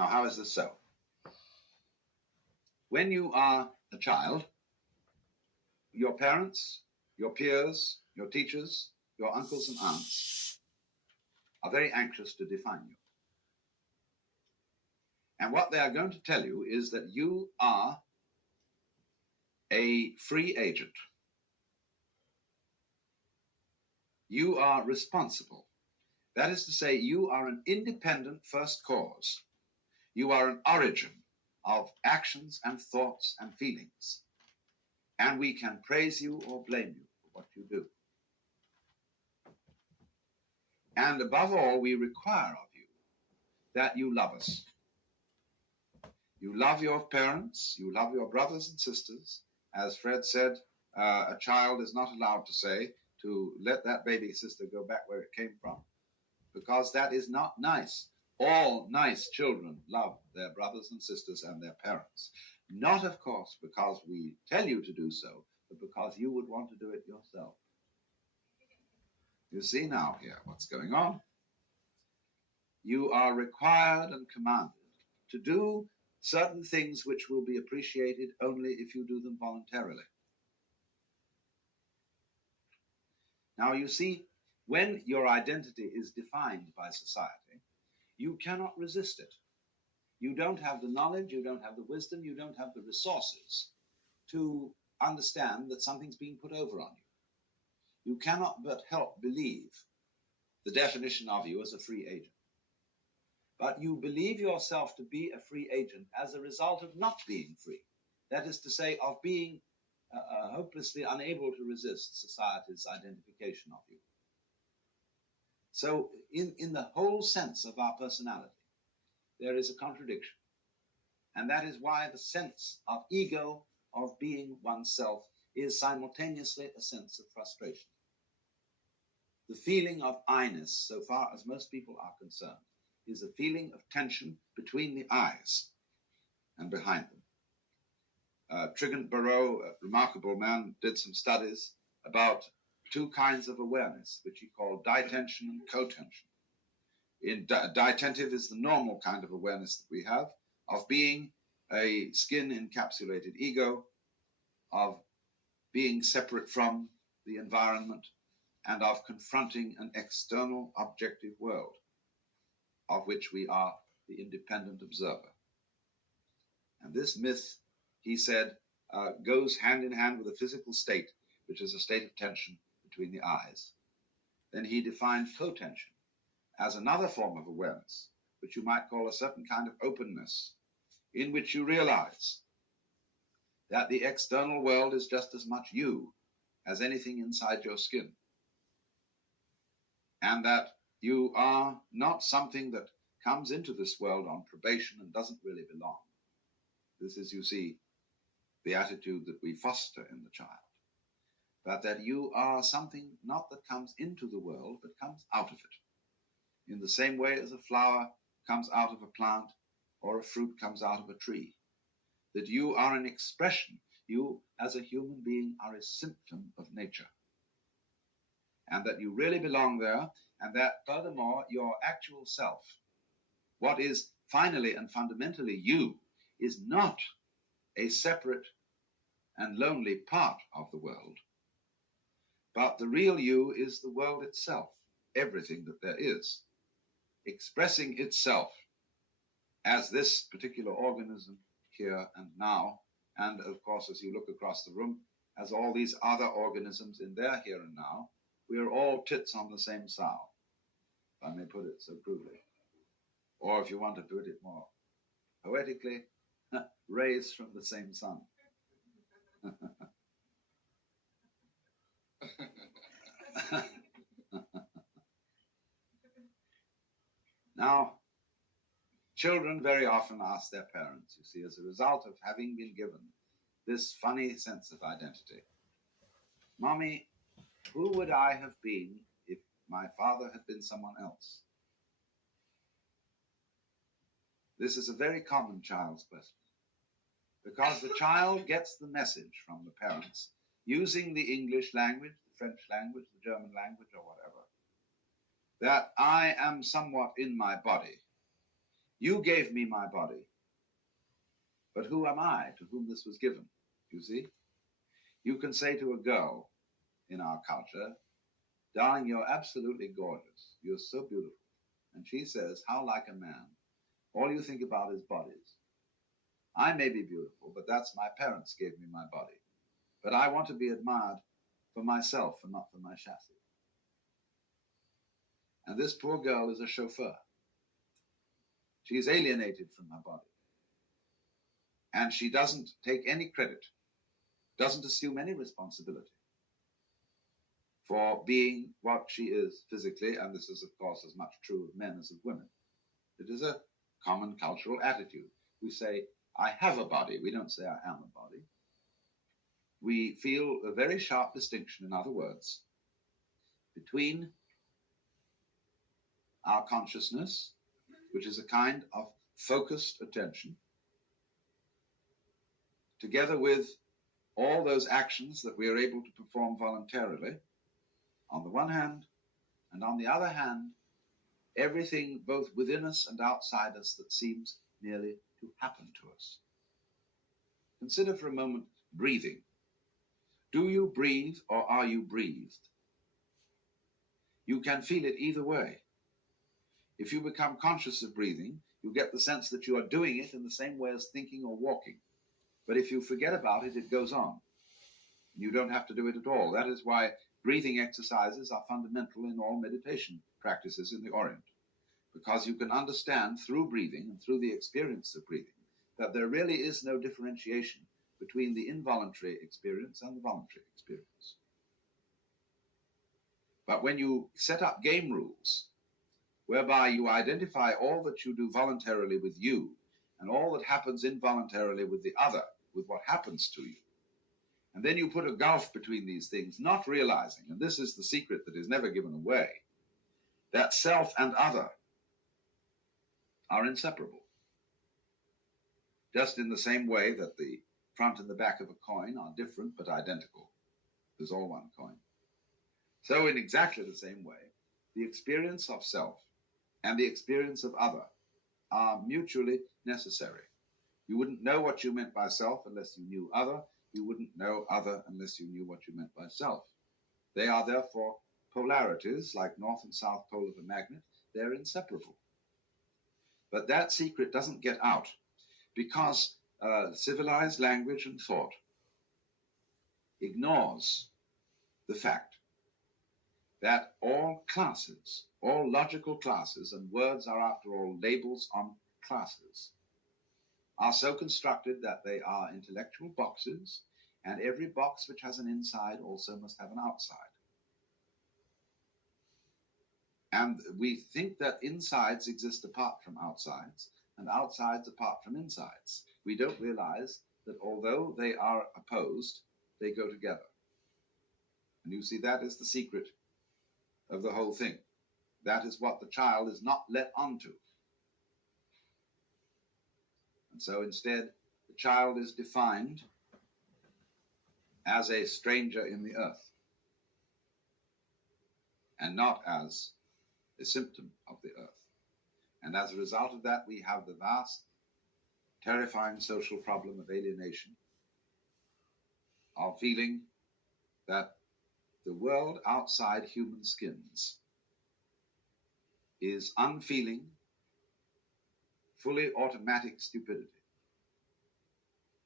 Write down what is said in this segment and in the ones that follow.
Now, how is this so? When you are a child, your parents, your peers, your teachers, your uncles and aunts are very anxious to define you. And what they are going to tell you is that you are a free agent. You are responsible. That is to say, you are an independent first cause. You are an origin of actions and thoughts and feelings. And we can praise you or blame you for what you do. And above all, we require of you that you love us. You love your parents, you love your brothers and sisters. As Fred said, a child is not allowed to say, to let that baby sister go back where it came from, because that is not nice. All nice children love their brothers and sisters and their parents. Not, of course, because we tell you to do so, but because you would want to do it yourself. You see now here what's going on. You are required and commanded to do certain things which will be appreciated only if you do them voluntarily. Now, you see, when your identity is defined by society, you cannot resist it. You don't have the knowledge, you don't have the wisdom, you don't have the resources to understand that something's being put over on you. You cannot but help believe the definition of you as a free agent. But you believe yourself to be a free agent as a result of not being free. That is to say, of being hopelessly unable to resist society's identification of you. So in the whole sense of our personality, there is a contradiction. And that is why the sense of ego, of being oneself, is simultaneously a sense of frustration. The feeling of I-ness, so far as most people are concerned, is a feeling of tension between the eyes and behind them. Trigant Barreau, a remarkable man, did some studies about two kinds of awareness, which he called ditension and cotension. Ditentive is the normal kind of awareness that we have, of being a skin-encapsulated ego, of being separate from the environment, and of confronting an external objective world, of which we are the independent observer. And this myth, he said, goes hand in hand with a physical state, which is a state of tension between the eyes. Then he defined cotension as another form of awareness, which you might call a certain kind of openness, in which you realize that the external world is just as much you as anything inside your skin, and that you are not something that comes into this world on probation and doesn't really belong. This is, you see, the attitude that we foster in the child, but that you are something not that comes into the world, but comes out of it, in the same way as a flower comes out of a plant or a fruit comes out of a tree. That you are an expression, you as a human being are a symptom of nature, and that you really belong there, and that furthermore your actual self, what is finally and fundamentally you, is not a separate and lonely part of the world, but the real you is the world itself, everything that there is, expressing itself as this particular organism here and now, and of course, as you look across the room, as all these other organisms in their here and now. We are all tits on the same sow, if I may put it so crudely. Or if you want to put it more poetically, rays from the same sun. Now, children very often ask their parents, you see, as a result of having been given this funny sense of identity, Mommy, who would I have been if my father had been someone else? This is a very common child's question, because the child gets the message from the parents using the English language, the French language, the German language, or whatever, that I am somewhat in my body, You gave me my body, but who am I to whom this was given? You see? You can say to a girl in our culture, darling, you're absolutely gorgeous. You're so beautiful. And she says, how like a man. All you think about is bodies. I may be beautiful, but that's my parents gave me my body. But I want to be admired for myself and not for my chassis. And this poor girl is a chauffeur. She is alienated from her body. And she doesn't take any credit, doesn't assume any responsibility for being what she is physically, and this is, of course, as much true of men as of women. It is a common cultural attitude. We say, I have a body. We don't say, I am a body. We feel a very sharp distinction, in other words, between our consciousness, which is a kind of focused attention, together with all those actions that we are able to perform voluntarily, on the one hand, and on the other hand, everything both within us and outside us that seems merely to happen to us. Consider for a moment breathing. Do you breathe or are you breathed? You can feel it either way. If you become conscious of breathing, you get the sense that you are doing it in the same way as thinking or walking. But if you forget about it, it goes on. You don't have to do it at all. That is why breathing exercises are fundamental in all meditation practices in the Orient, because you can understand through breathing and through the experience of breathing that there really is no differentiation between the involuntary experience and the voluntary experience. But when you set up game rules whereby you identify all that you do voluntarily with you and all that happens involuntarily with the other, with what happens to you, and then you put a gulf between these things, not realizing, and this is the secret that is never given away, that self and other are inseparable. Just in the same way that the front and the back of a coin are different but identical. There's all one coin. So in exactly the same way, the experience of self and the experience of other are mutually necessary. You wouldn't know what you meant by self unless you knew other. You wouldn't know other unless you knew what you meant by self. They are therefore polarities, like north and south pole of a magnet. They're inseparable. But that secret doesn't get out because civilized language and thought ignores the fact that all classes, all logical classes, and words are after all labels on classes, are so constructed that they are intellectual boxes, and every box which has an inside also must have an outside. And we think that insides exist apart from outsides, and outsides apart from insides. We don't realize that although they are opposed, they go together. And you see, that is the secret of the whole thing. That is what the child is not let onto. And so instead, the child is defined as a stranger in the earth, and not as a symptom of the earth. And as a result of that, we have the vast, terrifying social problem of alienation, of feeling that the world outside human skins is unfeeling, fully automatic stupidity,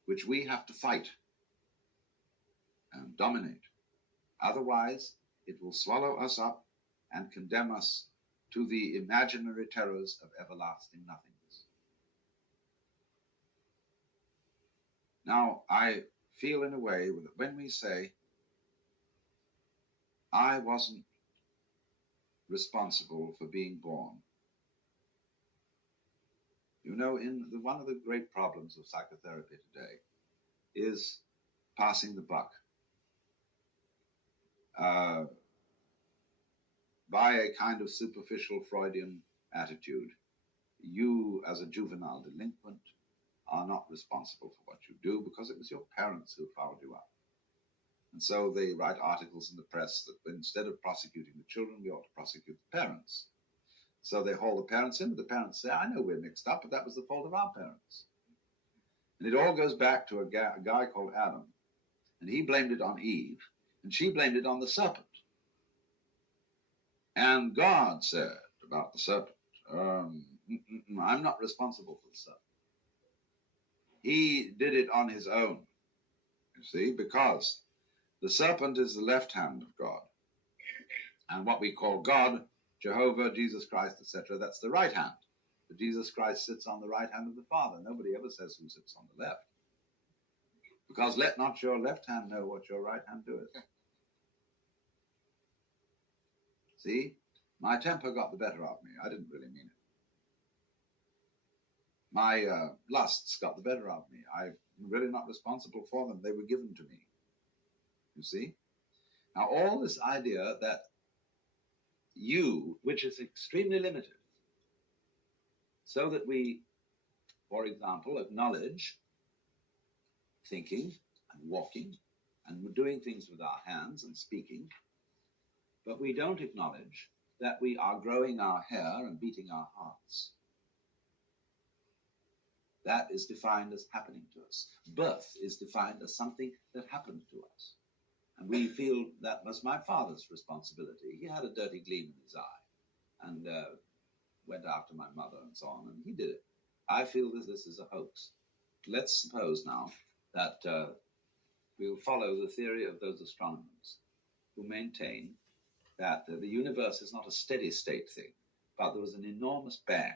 which we have to fight and dominate. Otherwise, it will swallow us up and condemn us to the imaginary terrors of everlasting nothingness. Now, I feel in a way that when we say, I wasn't responsible for being born, you know, one of the great problems of psychotherapy today is passing the buck. By a kind of superficial Freudian attitude, you as a juvenile delinquent are not responsible for what you do because it was your parents who fouled you up. And so they write articles in the press that instead of prosecuting the children, we ought to prosecute the parents. So they haul the parents in, but the parents say, I know we're mixed up, but that was the fault of our parents. And it all goes back to a guy called Adam. And he blamed it on Eve, and she blamed it on the serpent. And God said about the serpent, I'm not responsible for the serpent. He did it on his own, you see, because the serpent is the left hand of God. And what we call God, Jehovah, Jesus Christ, etc., that's the right hand. But Jesus Christ sits on the right hand of the Father. Nobody ever says who sits on the left. Because let not your left hand know what your right hand doeth. See, my temper got the better of me. I didn't really mean it. My lusts got the better of me. I'm really not responsible for them. They were given to me. You see? Now, all this idea that you, which is extremely limited, so that we, for example, acknowledge thinking and walking and doing things with our hands and speaking, but we don't acknowledge that we are growing our hair and beating our hearts. That is defined as happening to us. Birth is defined as something that happened to us. And we feel that was my father's responsibility. He had a dirty gleam in his eye and went after my mother and so on, and he did it. I feel that this is a hoax. Let's suppose now that we'll follow the theory of those astronomers who maintain that the universe is not a steady state thing, but there was an enormous bang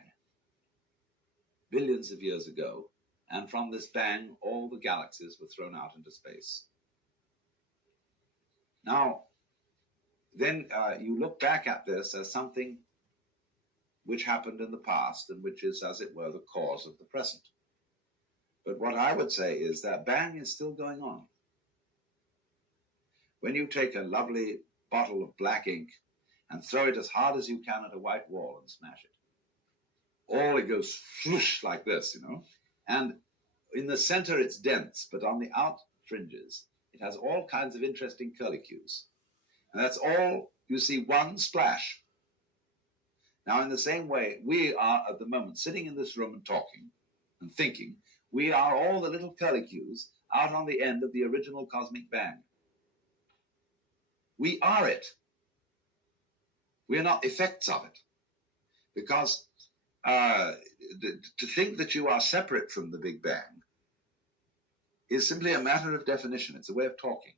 billions of years ago, and from this bang, all the galaxies were thrown out into space. Now, then you look back at this as something which happened in the past and which is, as it were, the cause of the present. But what I would say is that bang is still going on. When you take a lovely bottle of black ink and throw it as hard as you can at a white wall and smash it, all it goes swoosh like this, you know. And in the center it's dense, but on the out fringes it has all kinds of interesting curlicues. And that's all, you see, one splash. Now, in the same way, we are at the moment sitting in this room and talking and thinking. We are all the little curlicues out on the end of the original cosmic bang. We are it. We are not effects of it. Because to think that you are separate from the Big Bang is simply a matter of definition. It's a way of talking.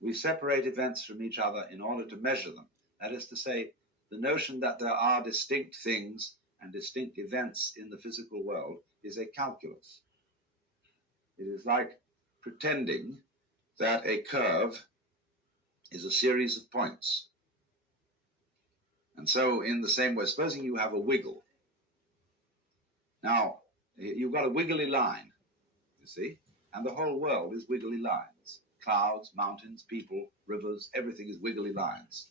We separate events from each other in order to measure them. That is to say, the notion that there are distinct things and distinct events in the physical world is a calculus. It is like pretending that a curve is a series of points. And so, in the same way, supposing you have a wiggle. Now, you've got a wiggly line, you see, and the whole world is wiggly lines. Clouds, mountains, people, rivers, everything is wiggly lines.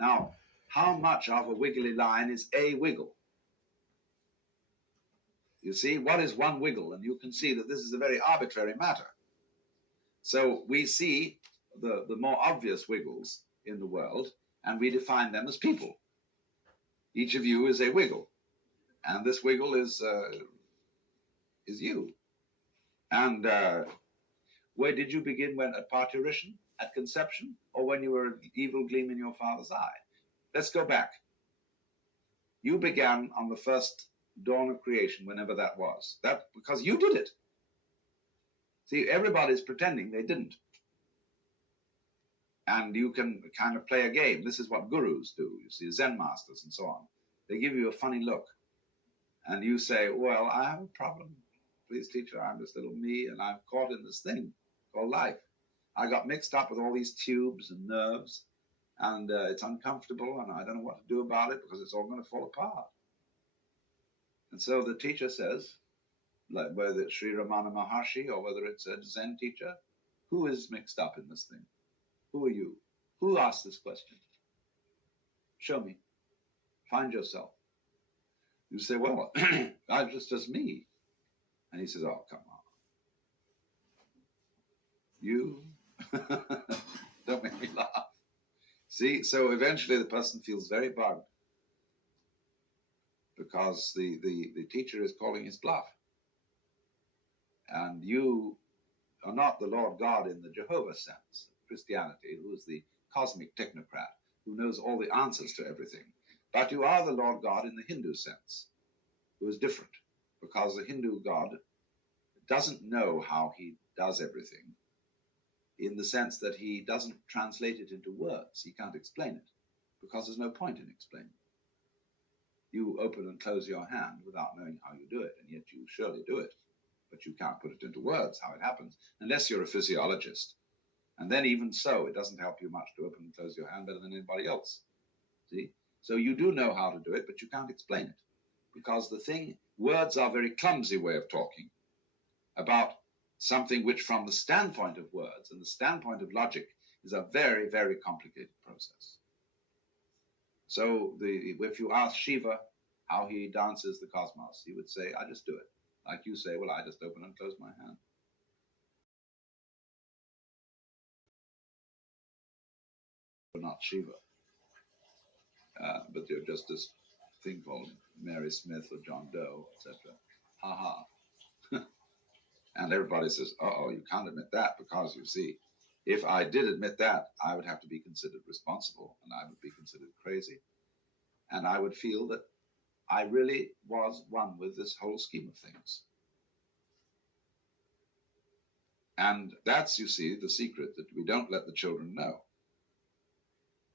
Now, how much of a wiggly line is a wiggle? You see, what is one wiggle? And you can see that this is a very arbitrary matter. So we see the more obvious wiggles in the world, and we define them as people. Each of you is a wiggle, and this wiggle is you. And where did you begin? When at parturition, at conception, or when you were an evil gleam in your father's eye? Let's go back. You began on the first dawn of creation, whenever that was. That because you did it. See, everybody's pretending they didn't. And you can kind of play a game. This is what gurus do, you see, Zen masters and so on. They give you a funny look. And you say, well, I have a problem. Please, teacher, I'm just little me, and I'm caught in this thing called life. I got mixed up with all these tubes and nerves, and it's uncomfortable, and I don't know what to do about it because it's all going to fall apart. And so the teacher says, like whether it's Sri Ramana Maharshi or whether it's a Zen teacher, who is mixed up in this thing? Who are you? Who asked this question? Show me. Find yourself. You say, well, I'm just me. And he says, oh, come on. You? Don't make me laugh. See, so eventually the person feels very bugged. because the teacher is calling his bluff. And you are not the Lord God in the Jehovah sense of Christianity, who is the cosmic technocrat who knows all the answers to everything. But you are the Lord God in the Hindu sense, who is different, because the Hindu God doesn't know how he does everything, in the sense that he doesn't translate it into words. He can't explain it, because there's no point in explaining it. You open and close your hand without knowing how you do it, and yet you surely do it. But you can't put it into words how it happens, unless you're a physiologist. And then even so, it doesn't help you much to open and close your hand better than anybody else. See? So you do know how to do it, but you can't explain it. Because words are a very clumsy way of talking about something which, from the standpoint of words and the standpoint of logic, is a very, very complicated process. So if you ask Shiva how he dances the cosmos, he would say, I just do it. Like you say, well, I just open and close my hand. You're not Shiva, but you're just this thing called Mary Smith or John Doe, etc. Ha ha. And everybody says, uh-oh, you can't admit that, because, you see, if I did admit that, I would have to be considered responsible, and I would be considered crazy. And I would feel that I really was one with this whole scheme of things. And that's, you see, the secret that we don't let the children know.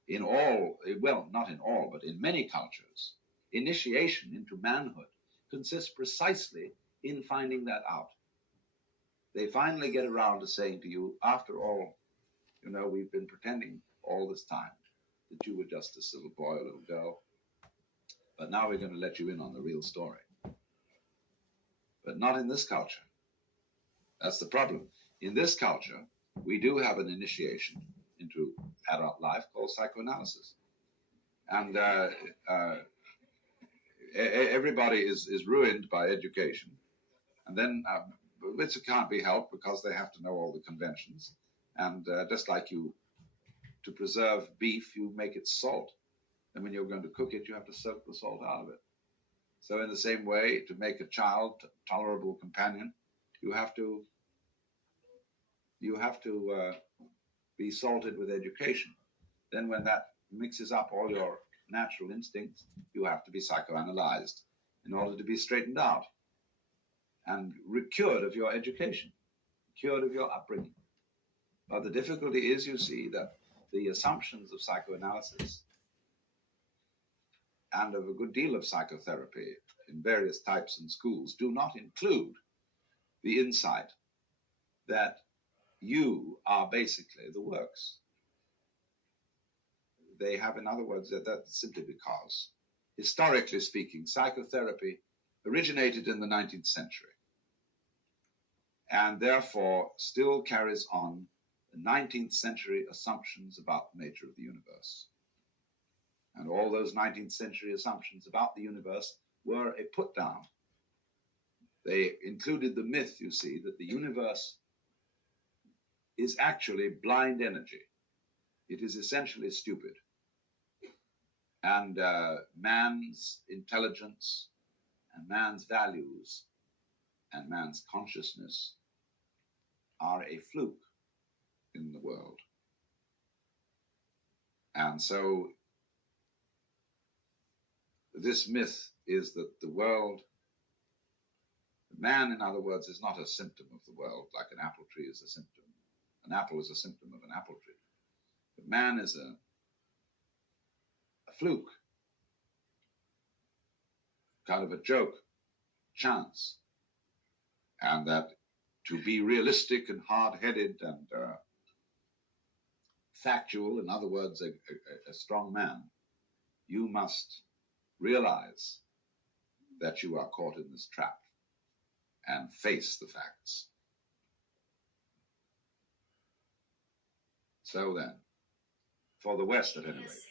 In all, well, not in all, but in many cultures, initiation into manhood consists precisely in finding that out. They finally get around to saying to you, after all, you know, we've been pretending all this time that you were just this little boy or little girl, but now we're going to let you in on the real story. But not in this culture. That's the problem. In this culture, we do have an initiation into adult life called psychoanalysis. And everybody is ruined by education. And then it can't be helped, because they have to know all the conventions. And just like to preserve beef, you make it salt. And when you're going to cook it, you have to soak the salt out of it. So in the same way, to make a child a tolerable companion, you have to be salted with education. Then when that mixes up all your natural instincts, you have to be psychoanalyzed in order to be straightened out and cured of your education, cured of your upbringing. But the difficulty is, you see, that the assumptions of psychoanalysis and of a good deal of psychotherapy in various types and schools do not include the insight that you are basically the works. They have, in other words, that's simply because, historically speaking, psychotherapy originated in the 19th century and therefore still carries on the 19th century assumptions about the nature of the universe. And all those 19th century assumptions about the universe were a put down. They included the myth, you see, that the universe is actually blind energy. It is essentially stupid. And man's intelligence and man's values and man's consciousness are a fluke in the world. And so this myth is that the world, man, in other words, is not a symptom of the world, like an apple tree is a symptom. An apple is a symptom of an apple tree. But man is a fluke, kind of a joke, chance. And that to be realistic and hard-headed and factual, in other words, a strong man, you must realize that you are caught in this trap and face the facts. So then, for the West at any rate,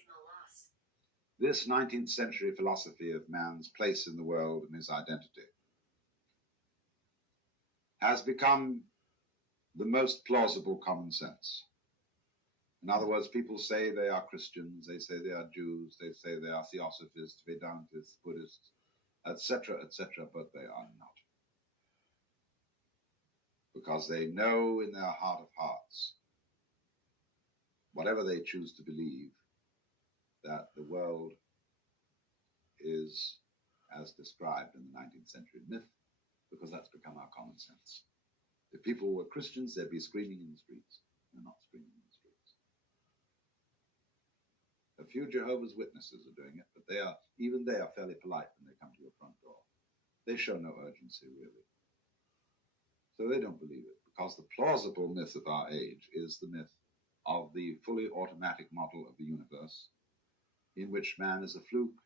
this 19th century philosophy of man's place in the world and his identity has become the most plausible common sense. In other words, people say they are Christians, they say they are Jews, they say they are Theosophists, Vedantists, Buddhists, etc., but they are not. Because they know in their heart of hearts, whatever they choose to believe, that the world is as described in the 19th century myth, because that's become our common sense. If people were Christians, they'd be screaming in the streets. They're not screaming in the streets. A few Jehovah's Witnesses are doing it, but even they are fairly polite when they come to your front door. They show no urgency, really. So they don't believe it, because the plausible myth of our age is the myth of the fully automatic model of the universe, in which man is a fluke,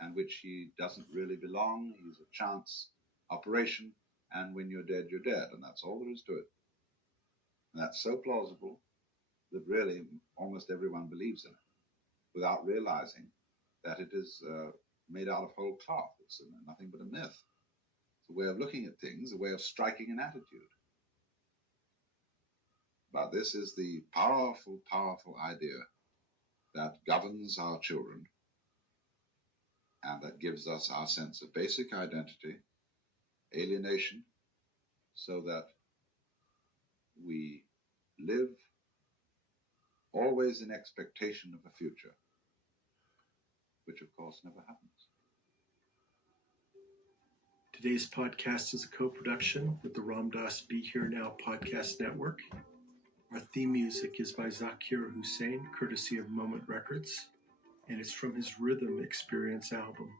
and which he doesn't really belong. He's a chance operation, and when you're dead, you're dead, and that's all there is to it. And that's so plausible that really almost everyone believes in it, without realizing that it is made out of whole cloth. It's nothing but a myth. It's a way of looking at things, a way of striking an attitude. But this is the powerful, powerful idea that governs our children, and that gives us our sense of basic identity, alienation, so that we live always in expectation of a future, which of course never happens. Today's podcast is a co-production with the Ram Dass Be Here Now podcast network. Our theme music is by Zakir Hussain, courtesy of Moment Records, and it's from his Rhythm Experience album.